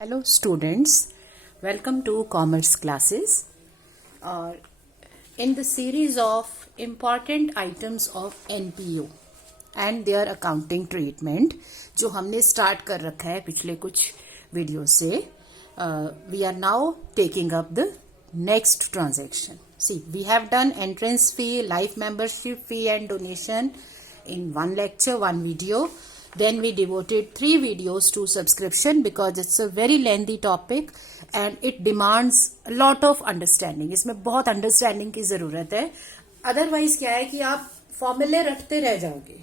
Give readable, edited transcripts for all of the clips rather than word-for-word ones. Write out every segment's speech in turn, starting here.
Hello students, welcome to commerce classes. In the series of important items of NPO and their accounting treatment जो हमने start कर रखा है पिछले कुछ वीडियो से, we are now taking up the next transaction. See, we have done entrance fee, life membership fee and donation in one lecture, one video. Then we devoted 3 videos to subscription because it's a very lengthy topic and it demands a lot of understanding. इसमें बहुत understanding की ज़रूरत है. Otherwise क्या है कि आप फॉर्मूले रटते रह जाओगे,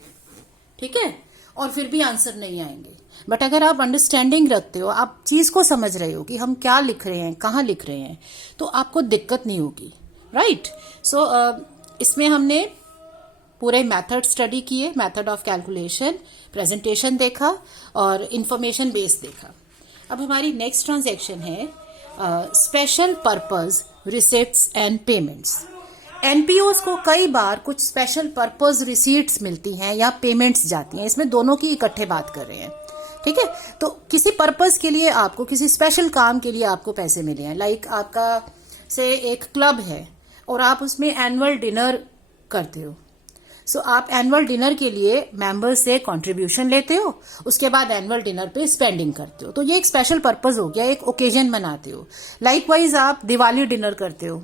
ठीक है, और फिर भी आंसर नहीं आएंगे. बट अगर आप अंडरस्टैंडिंग रखते हो, आप चीज को समझ रहे हो कि हम क्या लिख रहे हैं, कहाँ लिख रहे हैं, तो आपको दिक्कत नहीं होगी, राइट. सो इसमें हमने पूरे मेथड स्टडी किए, मेथड ऑफ कैलकुलेशन, प्रेजेंटेशन देखा और इंफॉर्मेशन बेस देखा. अब हमारी नेक्स्ट ट्रांजैक्शन है special purpose receipts and payments. NPOs को कई बार कुछ स्पेशल पर्पस रिसीट्स मिलती हैं या पेमेंट्स जाती हैं. इसमें दोनों की इकट्ठे बात कर रहे हैं, ठीक है. तो किसी पर्पस के लिए आपको, किसी स्पेशल काम के लिए आपको पैसे मिले हैं. लाइक आपका से एक क्लब है और आप उसमें एनुअल डिनर करते हो. सो आप एनुअल डिनर के लिए मेंबर से कंट्रीब्यूशन लेते हो, उसके बाद एनुअल डिनर पे स्पेंडिंग करते हो. तो ये एक स्पेशल पर्पस हो गया, एक ओकेजन मनाते हो. लाइकवाइज आप दिवाली डिनर करते हो,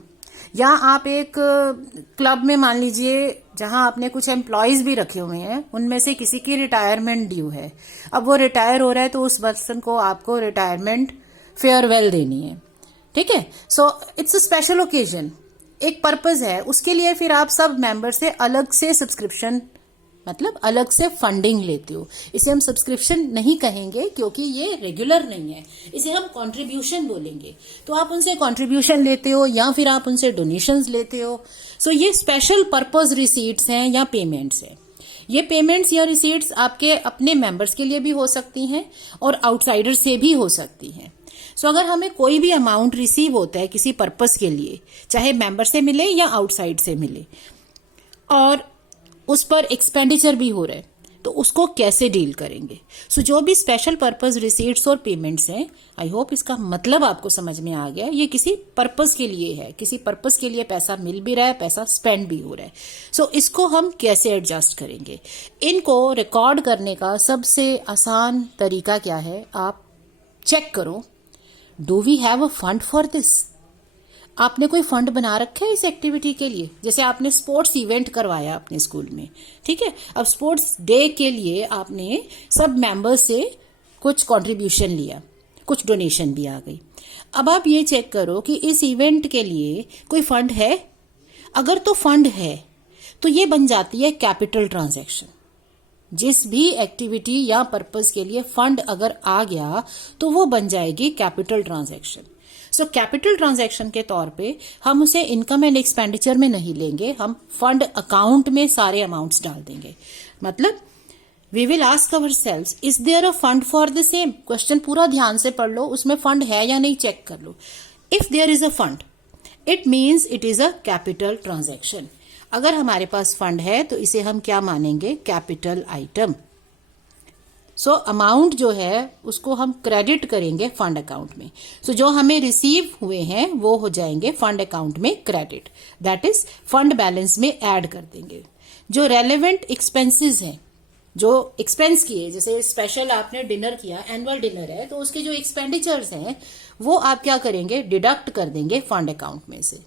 या आप एक क्लब में मान लीजिए जहां आपने कुछ एम्प्लॉयज भी रखे हुए हैं, उनमें से किसी की रिटायरमेंट ड्यू है. अब वो रिटायर हो रहा है तो उस पर्सन को आपको रिटायरमेंट फेयरवेल देनी है, ठीक है. So it's a special occasion, एक पर्पस है. उसके लिए फिर आप सब मेंबर से अलग से सब्सक्रिप्शन, मतलब अलग से फंडिंग लेते हो. इसे हम सब्सक्रिप्शन नहीं कहेंगे क्योंकि ये रेगुलर नहीं है, इसे हम कंट्रीब्यूशन बोलेंगे. तो आप उनसे कंट्रीब्यूशन लेते हो या फिर आप उनसे डोनेशंस लेते हो. सो ये स्पेशल पर्पस रिसीट्स हैं या पेमेंट्स हैं. ये पेमेंट्स या रिसीट्स आपके अपने मेंबर्स के लिए भी हो सकती हैं और आउटसाइडर से भी हो सकती हैं. सो अगर हमें कोई भी अमाउंट रिसीव होता है किसी पर्पस के लिए, चाहे मेंबर से मिले या आउटसाइड से मिले, और उस पर एक्सपेंडिचर भी हो रहा है, तो उसको कैसे डील करेंगे. सो जो भी स्पेशल पर्पस रिसीट्स और पेमेंट्स हैं, आई होप इसका मतलब आपको समझ में आ गया. ये किसी पर्पस के लिए है, किसी पर्पस के लिए पैसा मिल भी रहा है, पैसा स्पेंड भी हो रहा है. सो इसको हम कैसे एडजस्ट करेंगे. इनको रिकॉर्ड करने का सबसे आसान तरीका क्या है, आप चेक करो, do we have a fund for this. आपने कोई फंड बना रखा है इस एक्टिविटी के लिए. जैसे आपने स्पोर्ट्स इवेंट करवाया अपने स्कूल में, ठीक है. अब स्पोर्ट्स डे के लिए आपने सब मेंबर्स से कुछ कंट्रीब्यूशन लिया, कुछ डोनेशन भी आ गई. अब आप ये चेक करो कि इस इवेंट के लिए कोई फंड है. अगर तो फंड है तो ये बन जाती है कैपिटल ट्रांजैक्शन. जिस भी एक्टिविटी या पर्पस के लिए फंड अगर आ गया तो वो बन जाएगी capital transaction. So capital transaction के तौर पे हम उसे इनकम एंड एक्सपेंडिचर में नहीं लेंगे, हम फंड अकाउंट में सारे अमाउंट्स डाल देंगे. मतलब we will ask ourselves, is there a fund for the same. Question पूरा ध्यान से पढ़ लो, उसमें फंड है या नहीं चेक कर लो. If there is a fund, it means it is a capital transaction. अगर हमारे पास फंड है तो इसे हम क्या मानेंगे, कैपिटल आइटम. सो अमाउंट जो है उसको हम क्रेडिट करेंगे फंड अकाउंट में. सो जो हमें रिसीव हुए हैं वो हो जाएंगे फंड अकाउंट में credit, that is fund balance में ऐड कर देंगे. जो रेलेवेंट एक्सपेंसेस हैं, जो एक्सपेंस किए, जैसे स्पेशल आपने डिनर किया, एनुअल डिनर है, तो उसके जो एक्सपेंडिचर्स हैं वो आप क्या करेंगे, डिडक्ट कर देंगे फंड अकाउंट में से.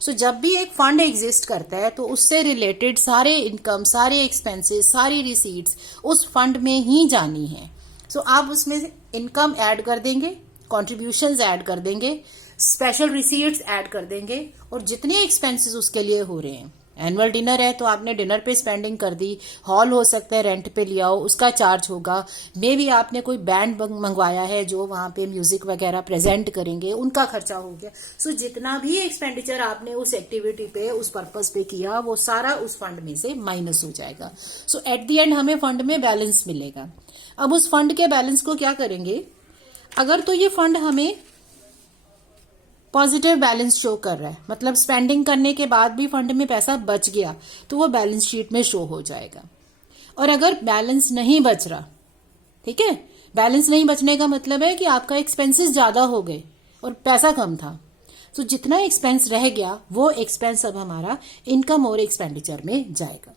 सो जब भी एक फंड एग्जिस्ट करता है तो उससे रिलेटेड सारे इनकम, सारे एक्सपेंसेस, सारी रिसीट्स उस फंड में ही जानी है. सो आप उसमें इनकम ऐड कर देंगे, कॉन्ट्रीब्यूशंस ऐड कर देंगे, स्पेशल रिसीट्स ऐड कर देंगे, और जितने एक्सपेंसेस उसके लिए हो रहे हैं. एनुअल डिनर है तो आपने डिनर पे स्पेंडिंग कर दी, हॉल हो सकता है रेंट पे लिया हो, उसका चार्ज होगा. मे बी आपने कोई बैंड मंगवाया है जो वहां पे म्यूजिक वगैरह प्रेजेंट करेंगे, उनका खर्चा हो गया. सो जितना भी एक्सपेंडिचर आपने उस एक्टिविटी पे, उस पर्पस पे किया, वो सारा उस फंड में से माइनस हो जाएगा. सो एट द एंड हमें फंड में बैलेंस मिलेगा. अब उस फंड के बैलेंस को क्या करेंगे, अगर तो ये फंड हमें पॉजिटिव बैलेंस शो कर रहा है, मतलब स्पेंडिंग करने के बाद भी फंड में पैसा बच गया, तो वो बैलेंस शीट में शो हो जाएगा. और अगर बैलेंस नहीं बच रहा, ठीक है, बैलेंस नहीं बचने का मतलब है कि आपका एक्सपेंसेस ज्यादा हो गए और पैसा कम था। तो जितना एक्सपेंस रह गया वो एक्सपेंस अब हमारा इनकम और एक्सपेंडिचर में जाएगा।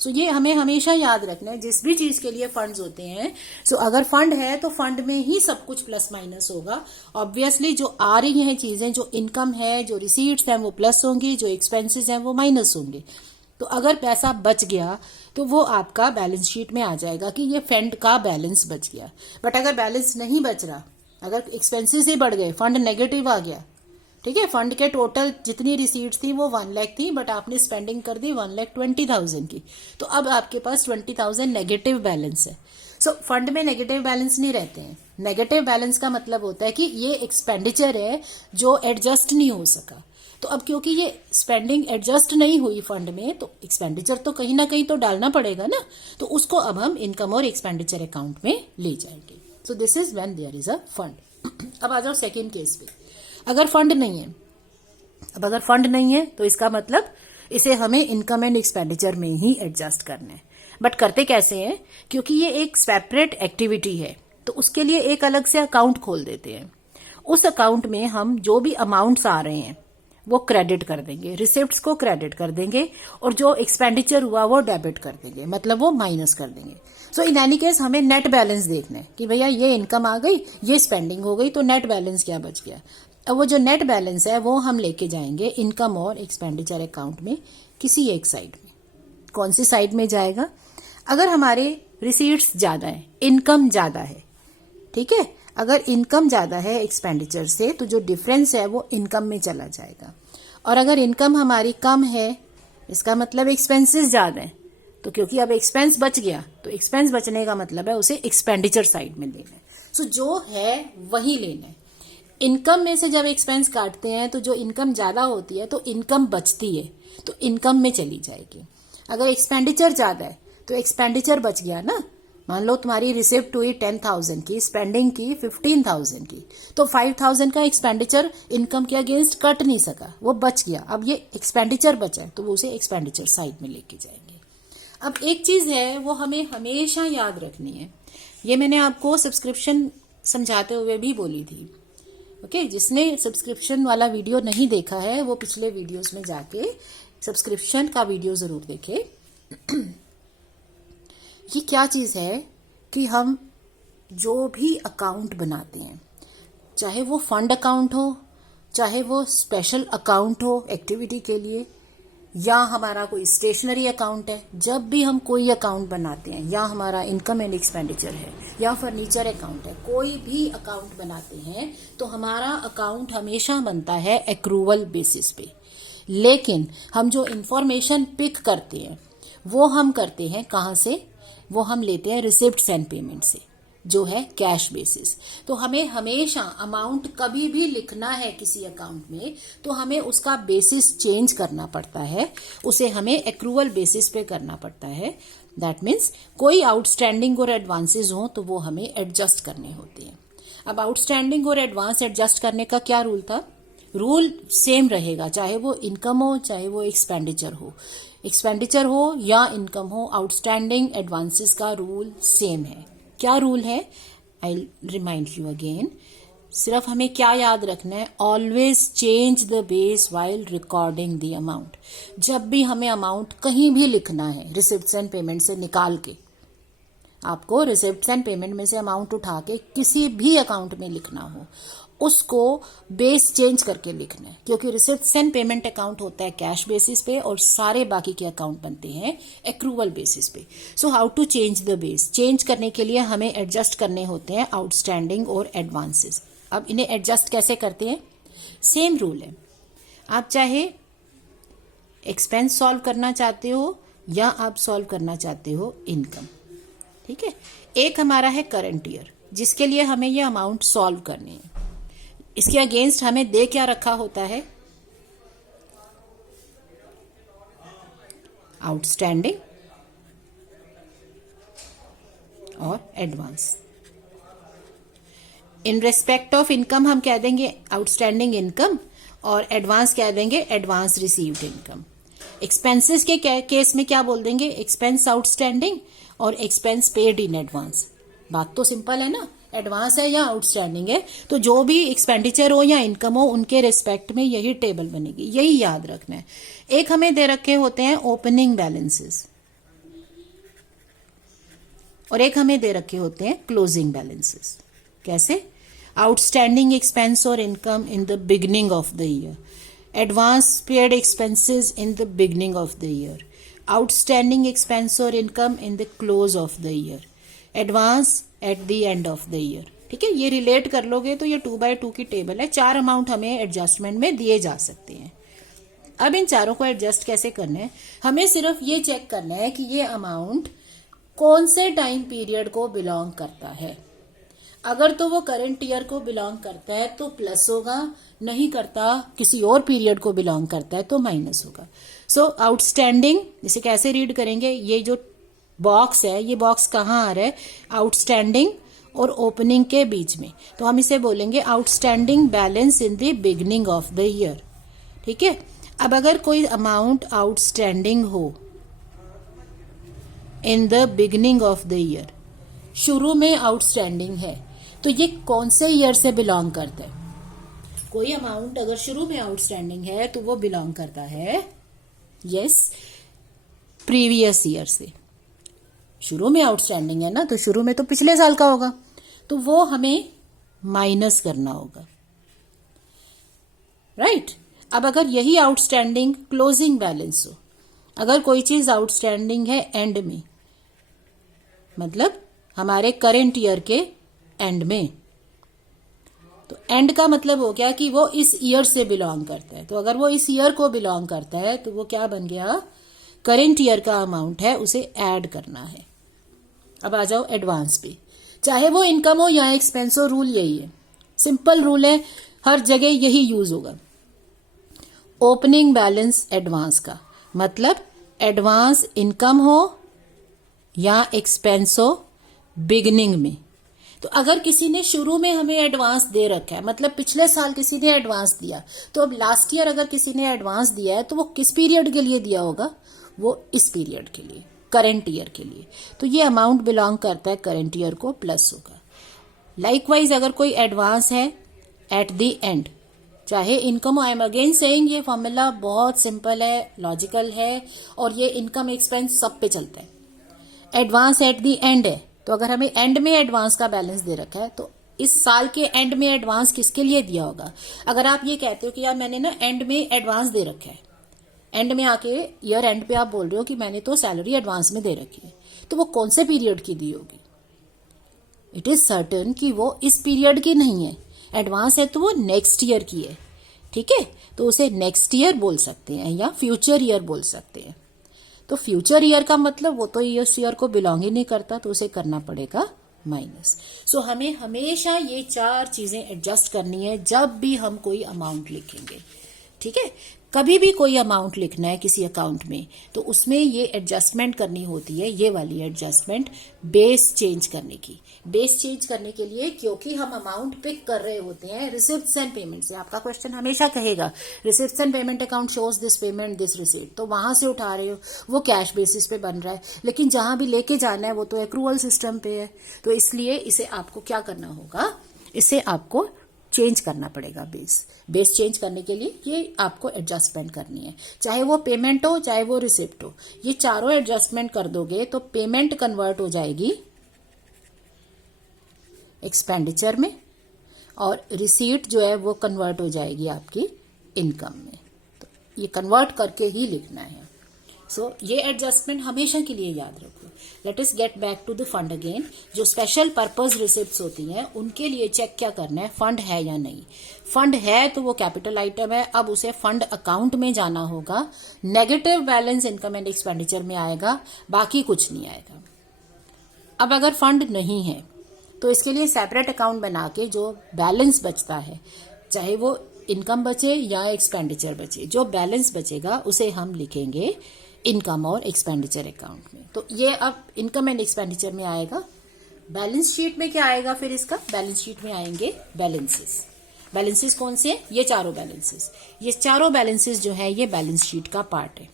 सो ये हमें हमेशा याद रखना है जिस भी चीज के लिए फंड्स होते हैं। सो अगर फंड है तो फंड में ही सब कुछ प्लस माइनस होगा। ऑब्वियसली जो आ रही हैं चीजें, जो इनकम है, जो रिसीट्स हैं वो प्लस होंगी, जो एक्सपेंसेस हैं वो माइनस होंगे। तो अगर पैसा बच गया तो वो आपका बैलेंस शीट में आ जाएगा कि ये फंड का बैलेंस बच गया। बट अगर बैलेंस नहीं बच रहा, अगर एक्सपेंसेस ही बढ़ गए, फंड नेगेटिव आ गया, ठीक है, फंड के टोटल जितनी रिसीट्स थी वो 1 लाख थी, बट आपने स्पेंडिंग कर दी 1,20,000 की, तो अब आपके पास 20,000 नेगेटिव बैलेंस है। सो फंड में नेगेटिव बैलेंस नहीं रहते हैं। नेगेटिव बैलेंस का मतलब होता है कि ये एक्सपेंडिचर है जो एडजस्ट नहीं हो सका। तो अब क्योंकि ये स्पेंडिंग एडजस्ट नहीं हुई फंड में, तो एक्सपेंडिचर तो कहीं ना कहीं तो डालना पड़ेगा ना, तो उसको अब हम इनकम और एक्सपेंडिचर अकाउंट में ले जाएंगे। So this is when there is a fund. अब आ जाओ सेकेंड केस पे। अगर फंड नहीं है, अब अगर फंड नहीं है तो इसका मतलब इसे हमें इनकम एंड एक्सपेंडिचर में ही एडजस्ट करना है। बट करते कैसे हैं, क्योंकि ये एक सेपरेट एक्टिविटी है तो उसके लिए एक अलग से अकाउंट खोल देते हैं। उस अकाउंट में हम जो भी अमाउंट्स आ रहे हैं वो क्रेडिट कर देंगे, रिसिप्ट्स को क्रेडिट कर देंगे, और जो एक्सपेंडिचर हुआ वो डेबिट कर देंगे, मतलब वो माइनस कर देंगे। सो इन एनी केस हमें नेट बैलेंस देखना है कि भैया ये इनकम आ गई, ये स्पेंडिंग हो गई, तो नेट बैलेंस क्या बच गया। अब वो जो नेट बैलेंस है वो हम लेके जाएंगे इनकम और एक्सपेंडिचर अकाउंट में किसी एक साइड में। कौन सी साइड में जाएगा, अगर हमारे रिसीट्स ज्यादा है, इनकम ज्यादा है, ठीक है, अगर इनकम ज्यादा है एक्सपेंडिचर से तो जो डिफरेंस है वो इनकम में चला जाएगा। और अगर इनकम हमारी कम है, इसका मतलब एक्सपेंसेस ज्यादा है, तो क्योंकि अब एक्सपेंस बच गया तो एक्सपेंस बचने का मतलब है उसे एक्सपेंडिचर साइड में लेना है। सो जो है वही लेना है। इनकम में से जब एक्सपेंस काटते हैं तो जो इनकम ज्यादा होती है तो इनकम बचती है, तो इनकम में चली जाएगी। अगर एक्सपेंडिचर ज्यादा है तो एक्सपेंडिचर बच गया ना। मान लो तुम्हारी रिसिप्ट हुई 10,000 की, स्पेंडिंग की 15,000 की, तो 5,000 का एक्सपेंडिचर इनकम के अगेंस्ट कट नहीं सका, वो बच गया। अब ये एक्सपेंडिचर बचा है तो वो उसे एक्सपेंडिचर साइड में लेके जाएंगे। अब एक चीज है वो हमें हमेशा याद रखनी है, ये मैंने आपको सब्सक्रिप्शन समझाते हुए भी बोली थी। ओके, जिसने सब्सक्रिप्शन वाला वीडियो नहीं देखा है वो पिछले वीडियोस में जाके सब्सक्रिप्शन का वीडियो जरूर देखे। ये क्या चीज है कि हम जो भी अकाउंट बनाते हैं, चाहे वो फंड अकाउंट हो, चाहे वो स्पेशल अकाउंट हो एक्टिविटी के लिए, या हमारा कोई स्टेशनरी अकाउंट है, जब भी हम कोई अकाउंट बनाते हैं, या हमारा इनकम एंड एक्सपेंडिचर है, या फर्नीचर अकाउंट है, कोई भी अकाउंट बनाते हैं तो हमारा अकाउंट हमेशा बनता है एक्रूवल बेसिस पे। लेकिन हम जो इंफॉर्मेशन पिक करते हैं वो हम करते हैं कहाँ से, वो हम लेते हैं रिसिप्ट्स एंड पेमेंट से, जो है कैश बेसिस। तो हमें हमेशा अमाउंट कभी भी लिखना है किसी अकाउंट में तो हमें उसका बेसिस चेंज करना पड़ता है, उसे हमें एक्रूवल बेसिस पे करना पड़ता है। दैट मीन्स कोई आउटस्टैंडिंग और एडवांसेस हो तो वो हमें एडजस्ट करने होते हैं। अब आउटस्टैंडिंग और एडवांस एडजस्ट करने का क्या रूल था, रूल सेम रहेगा, चाहे वो इनकम हो चाहे वो एक्सपेंडिचर हो, एक्सपेंडिचर हो या इनकम हो, आउटस्टैंडिंग एडवांसेस का रूल सेम है। क्या रूल है, आई रिमाइंड यू अगेन, सिर्फ हमें क्या याद रखना है, always change the base while recording the amount. जब भी हमें अमाउंट कहीं भी लिखना है रिसिप्ट्स एंड पेमेंट से निकाल के, आपको रिसिप्ट्स एंड पेमेंट में से अमाउंट उठा के किसी भी अकाउंट में लिखना हो, उसको बेस चेंज करके लिखना है, क्योंकि रिसिप्ट्स एंड पेमेंट अकाउंट होता है कैश बेसिस पे और सारे बाकी के अकाउंट बनते हैं एक्रूवल बेसिस पे। So how to change the base, change करने के लिए हमें एडजस्ट करने होते हैं आउटस्टैंडिंग और एडवांसेस। अब इन्हें एडजस्ट कैसे करते हैं, सेम रूल है। आप चाहे एक्सपेंस सॉल्व करना चाहते हो या आप सॉल्व करना चाहते हो इनकम, ठीक है। एक हमारा है करंट ईयर जिसके लिए हमें ये अमाउंट सॉल्व करनी है, इसके अगेंस्ट हमें दे क्या रखा होता है, आउटस्टैंडिंग और advance. In respect of income हम कह देंगे आउटस्टैंडिंग इनकम और एडवांस कह देंगे एडवांस रिसीव्ड इनकम। एक्सपेंसेस के केस में क्या बोल देंगे, एक्सपेंस आउटस्टैंडिंग और एक्सपेंस पेड इन एडवांस। बात तो सिंपल है ना, एडवांस है या आउटस्टैंडिंग है, तो जो भी एक्सपेंडिचर हो या इनकम हो उनके रिस्पेक्ट में यही टेबल बनेगी, यही याद रखना है। एक हमें दे रखे होते हैं ओपनिंग बैलेंसेस और एक हमें दे रखे होते हैं क्लोजिंग बैलेंसेस। कैसे? आउटस्टैंडिंग एक्सपेंस और income in the beginning of the year, advance paid expenses in the beginning of the year, outstanding expense और income in the close of the year, advance at the end of the year. ठीक है, ये relate कर लोगे तो ये 2x2 की table है। 4 अमाउंट हमें एडजस्टमेंट में दिए जा सकते हैं। अब इन चारों को एडजस्ट कैसे करना है, हमें सिर्फ ये चेक करना है कि ये अमाउंट कौन से टाइम पीरियड को बिलोंग करता है। अगर तो वो करंट ईयर को बिलोंग करता है तो प्लस होगा, नहीं करता, किसी और पीरियड को बिलोंग करता है तो माइनस होगा। सो आउटस्टैंडिंग इसे कैसे रीड करेंगे, ये जो बॉक्स है, ये बॉक्स कहाँ आ रहा है, आउटस्टैंडिंग और ओपनिंग के बीच में, तो हम इसे बोलेंगे outstanding balance in the beginning of the year. ठीक है, अब अगर कोई अमाउंट आउटस्टैंडिंग हो इन the beginning of the year, शुरू में आउटस्टैंडिंग है, तो ये कौन से ईयर से बिलोंग करता है? कोई अमाउंट अगर शुरू में आउटस्टैंडिंग है तो वो बिलोंग करता है यस प्रीवियस ईयर से। शुरू में आउटस्टैंडिंग है ना, तो शुरू में तो पिछले साल का होगा, तो वो हमें माइनस करना होगा। राइट? अब अगर यही आउटस्टैंडिंग क्लोजिंग बैलेंस हो, अगर कोई चीज आउटस्टैंडिंग है एंड में, मतलब हमारे करंट ईयर के एंड में, तो एंड का मतलब हो गया कि वो इस ईयर से बिलोंग करता है। तो अगर वो इस ईयर को बिलोंग करता है तो वो क्या बन गया, करंट ईयर का अमाउंट है, उसे ऐड करना है। अब आ जाओ एडवांस पे, चाहे वो इनकम हो या एक्सपेंस हो, रूल यही है, सिंपल रूल है, हर जगह यही यूज होगा। ओपनिंग बैलेंस एडवांस का मतलब एडवांस इनकम हो या एक्सपेंस हो बिगिनिंग में। तो अगर किसी ने शुरू में हमें एडवांस दे रखा है, मतलब पिछले साल किसी ने एडवांस दिया, तो अब लास्ट ईयर अगर किसी ने एडवांस दिया है तो वो किस पीरियड के लिए दिया होगा, वो इस पीरियड के लिए, करंट ईयर के लिए, तो ये अमाउंट बिलोंग करता है करंट ईयर को, प्लस होगा। लाइकवाइज अगर कोई एडवांस है एट द एंड, चाहे income, I am again saying ये फॉर्मूला बहुत सिंपल है, लॉजिकल है, और ये इनकम एक्सपेंस सब पे चलता है। एडवांस एट द एंड है, तो अगर हमें एंड में एडवांस का बैलेंस दे रखा है तो इस साल के एंड में एडवांस किसके लिए दिया होगा। अगर आप ये कहते हो कि यार मैंने ना एंड में एडवांस दे रखा है, एंड में आके ईयर एंड पे आप बोल रहे हो कि मैंने तो सैलरी एडवांस में दे रखी है, तो वो कौन से पीरियड की दी होगी? इट इज सर्टन कि वो इस पीरियड की नहीं है, एडवांस है तो वो नेक्स्ट ईयर की है। ठीक है, तो उसे नेक्स्ट ईयर बोल सकते हैं या फ्यूचर ईयर बोल सकते हैं। तो फ्यूचर ईयर का मतलब वो तो इस ईयर को बिलोंग ही नहीं करता, तो उसे करना पड़ेगा माइनस। सो हमें हमेशा ये 4 चीजें एडजस्ट करनी है जब भी हम कोई अमाउंट लिखेंगे। ठीक है, कभी भी कोई अमाउंट लिखना है किसी अकाउंट में तो उसमें ये एडजस्टमेंट करनी होती है, ये वाली एडजस्टमेंट बेस चेंज करने की। बेस चेंज करने के लिए क्योंकि हम अमाउंट पिक कर रहे होते हैं रिसिप्ट्स एंड पेमेंट से। आपका क्वेश्चन हमेशा कहेगा receipts and payment account shows this payment this receipt, तो वहां से उठा रहे हो, वो कैश बेसिस पे बन रहा है, लेकिन जहां भी लेके जाना है वो तो एक्रूअल सिस्टम पे है, तो इसलिए इसे आपको क्या करना होगा, इसे आपको चेंज करना पड़ेगा। बेस चेंज करने के लिए ये आपको एडजस्टमेंट करनी है, चाहे वो पेमेंट हो चाहे वो रिसिप्ट हो, ये चारों एडजस्टमेंट कर दोगे तो पेमेंट कन्वर्ट हो जाएगी एक्सपेंडिचर में और रिसीट जो है वो कन्वर्ट हो जाएगी आपकी इनकम में। तो ये कन्वर्ट करके ही लिखना है। सो ये एडजस्टमेंट हमेशा के लिए याद रखो। Let us get back to the fund again. जो स्पेशल पर्पस रिसिप्ट्स होती हैं उनके लिए चेक क्या करना है, फंड है या नहीं। फंड है तो वो कैपिटल आइटम है, अब उसे फंड अकाउंट में जाना होगा, negative balance income and expenditure में आएगा, बाकी कुछ नहीं आएगा। अब अगर फंड नहीं है तो इसके लिए सेपरेट अकाउंट बना के जो बैलेंस बचता है, चाहे वो इनकम बचे या एक्सपेंडिचर बचे, जो बैलेंस बचेगा उसे हम लिखेंगे इनकम और एक्सपेंडिचर अकाउंट में। तो ये अब इनकम एंड एक्सपेंडिचर में आएगा। बैलेंस शीट में क्या आएगा फिर इसका, बैलेंस शीट में आएंगे बैलेंसेस। बैलेंसेस कौन से हैं, ये चारों बैलेंसेस। ये चारों बैलेंसेस जो है ये बैलेंस शीट का पार्ट है।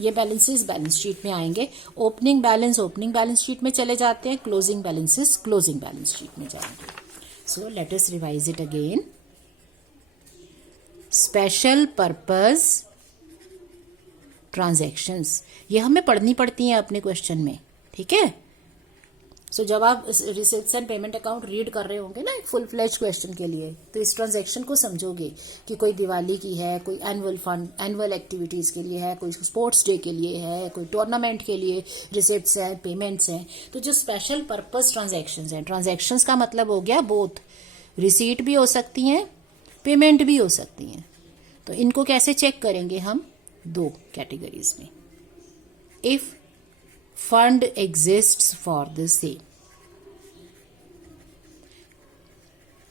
ये बैलेंसेस बैलेंस शीट में आएंगे। ओपनिंग बैलेंस शीट में चले जाते हैं, closing balances closing balance sheet में जाएंगे। So let us revise it again. Special purpose transactions, ये हमें पढ़नी पड़ती हैं अपने क्वेश्चन में, ठीक है। सो जब आप receipts and payment account read कर रहे होंगे ना एक फुल फ्लेज क्वेश्चन के लिए, तो इस ट्रांजैक्शन को समझोगे कि कोई दिवाली की है, कोई एनुअल फंड एनुअल एक्टिविटीज़ के लिए है, कोई स्पोर्ट्स डे के लिए है, कोई टूर्नामेंट के लिए रिसिप्ट्स हैं, पेमेंट्स हैं। तो जो स्पेशल पर्पस ट्रांजैक्शंस हैं, ट्रांजैक्शंस का मतलब हो गया बोथ, रिसीट भी हो सकती हैं, पेमेंट भी हो सकती हैं। तो इनको कैसे चेक करेंगे हम? दो कैटेगरीज में। If fund exists for the same,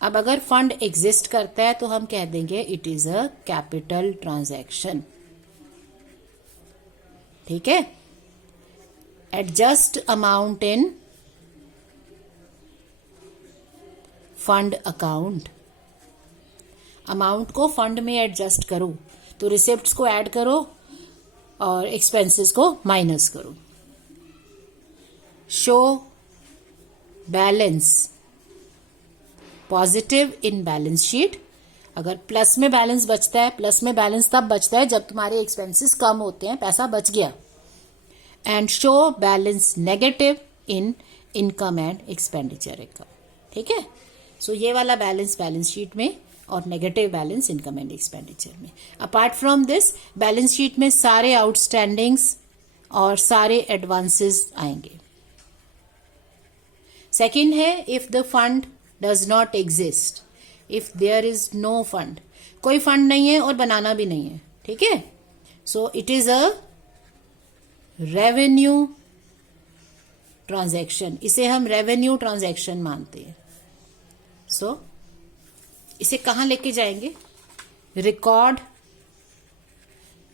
अब अगर फंड एग्जिस्ट करता है तो हम कह देंगे it is a capital transaction, ठीक है। Adjust amount in fund account, amount को फंड में एडजस्ट करो, तो रिसिप्ट्स को ऐड करो और एक्सपेंसेस को माइनस करो। Show balance positive in balance sheet, अगर प्लस में बैलेंस बचता है, प्लस में बैलेंस तब बचता है जब तुम्हारे एक्सपेंसेस कम होते हैं, पैसा बच गया। And show balance negative in income and expenditure account, ठीक है। सो ये वाला बैलेंस बैलेंस शीट में और negative balance income and expenditure में। Apart from this balance sheet में सारे आउटस्टैंडिंग्स और सारे एडवांसेस आएंगे। सेकेंड है if the fund does not exist, if there is no fund, कोई फंड नहीं है और बनाना भी नहीं है, ठीक है। So it is a revenue transaction, इसे हम रेवेन्यू ट्रांजैक्शन मानते हैं। सो इसे कहां लेके जाएंगे? Record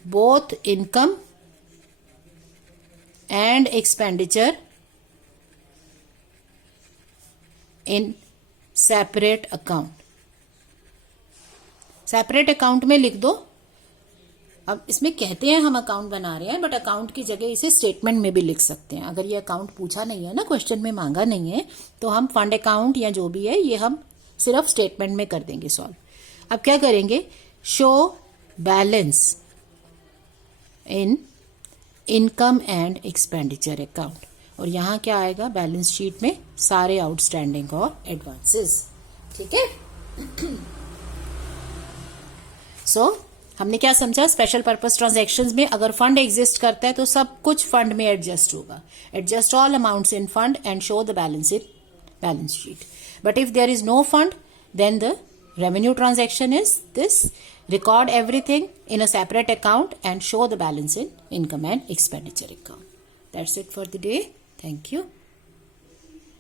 both income and expenditure in separate account, separate account में लिख दो। अब इसमें कहते हैं हम अकाउंट बना रहे हैं, बट अकाउंट की जगह इसे स्टेटमेंट में भी लिख सकते हैं। अगर ये अकाउंट पूछा नहीं है ना, क्वेश्चन में मांगा नहीं है, तो हम फंड अकाउंट या जो भी है ये हम सिर्फ स्टेटमेंट में कर देंगे सॉल्व। अब क्या करेंगे? Show balance in income and expenditure account, और यहां क्या आएगा? बैलेंस शीट में सारे आउटस्टैंडिंग और एडवांसेस, ठीक है। सो हमने क्या समझा? स्पेशल पर्पस ट्रांजैक्शंस में अगर फंड एग्जिस्ट करता है तो सब कुछ फंड में एडजस्ट होगा। Adjust all amounts in fund and show the balance in balance sheet. But if there is no fund, then the revenue transaction is this: record everything in a separate account and show the balance in income and expenditure account. That's it for the day. Thank you.